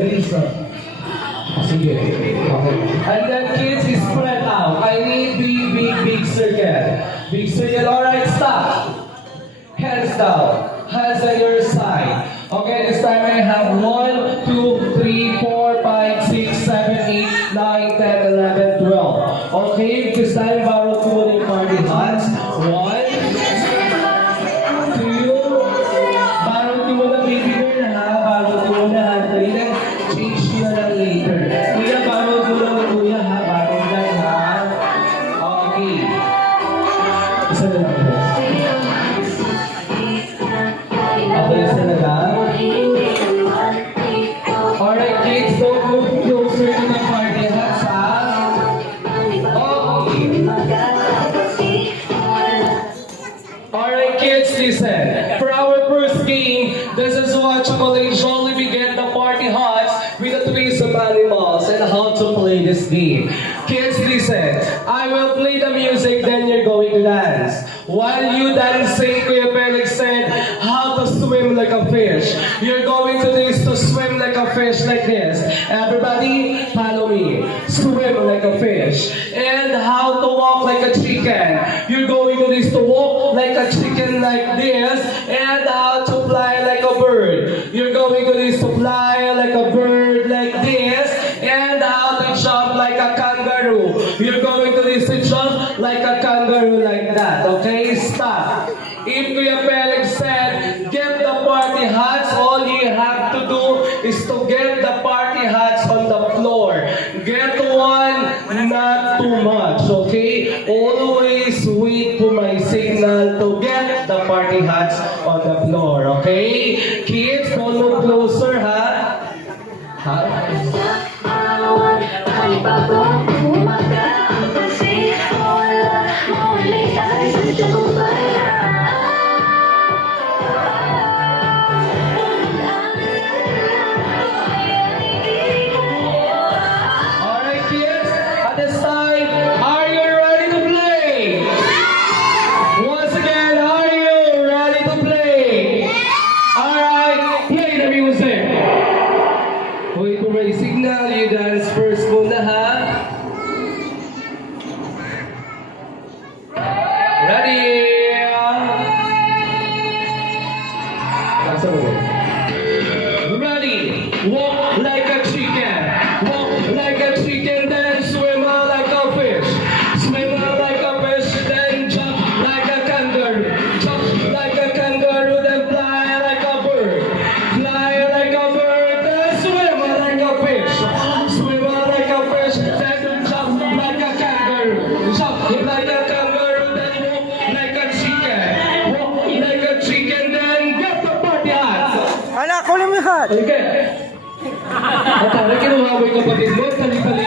Bilis na. Sige. Okay. And then kids, spread out. I need big circle. Big circle. Alright, stop. Hands down. Hands on your side. Okay, this time I have 1, 2, 3, 4, 5, 6, 7, 8, 9, 10, 11, 12. Okay, this time borrow two in party hats. 1, 2, borrow two na baby girl ha. Borrow two na ha. Then change nyo lang later. Kuya, borrow two lang kuya ha. Borrow lang ha. Okay. Isa na lang po. Okay, isa na lang. Alright kids, don't move closer to the party hats ha. Alright kids, listen. For our first game, this is what Chocolate Jolly began the party hats with the twist of animals and how to play this game. Kids, listen. I will play the music, then you're going to dance. While you dancing, Kuya Felix said how to swim like a fish. You're going to this to swim like a fish like this. Everybody, follow me. Swim like a fish. And how to walk like a chicken. You're going to this to walk like a chicken like this. And how to fly like a bird. You're going to this to fly like a bird like this. And how to jump like a kangaroo. You're going to this to jump like a kangaroo like that. Okay, stop. If Kuya Felix said, get the party hats, all you have to do is to get the party hats on the floor. Get one, not too much, okay? Always wait for my signal to get the party hats on the floor, okay? Kids, follow closer, ha? Alright kids, at this time, are you ready to play? Once again, are you ready to play? Alright, play the music. Wait for my signal, you dance first muna ha. Ready? Ready? Walk like a chicken. Walk like a chicken, then swim like a fish. Swim like a fish, then jump like a kangaroo. Jump like a kangaroo, then fly like a bird. Fly like a bird, then swim like a fish. Swim like a fish, then jump like a kangaroo. Jump like a kangaroo, then walk like a chicken. Walk like a chicken, then get the party hats. Anak, kunin mo yung hat. Okay. At tara, kinuha mo yung kapatid mo, tali-tali